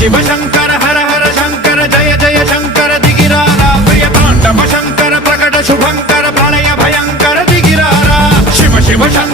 शिव शंकर हर हर शंकर जय जय शंकर दिगिरारा प्रिय तांडव शंकर प्रकट शुभंकर प्रलय भयंकर दिगिरारा शिव शिव शंकर